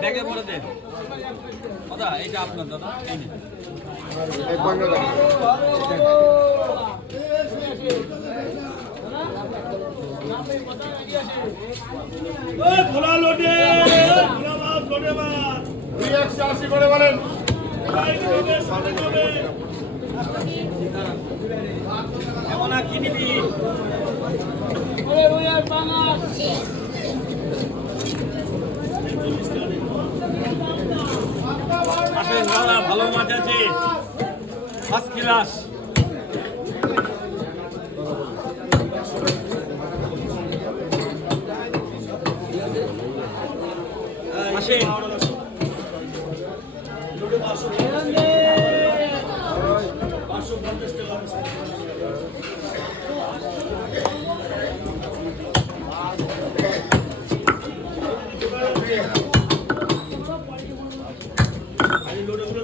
ব্যাগে বলে দেন দাদা, এটা আপনার দাদা, এই নিন। করে বলেন কি নিবি? আসেন দাদা, ভালো মাছ আছে, ফার্স্ট ক্লাস। আসেন লোডগুলো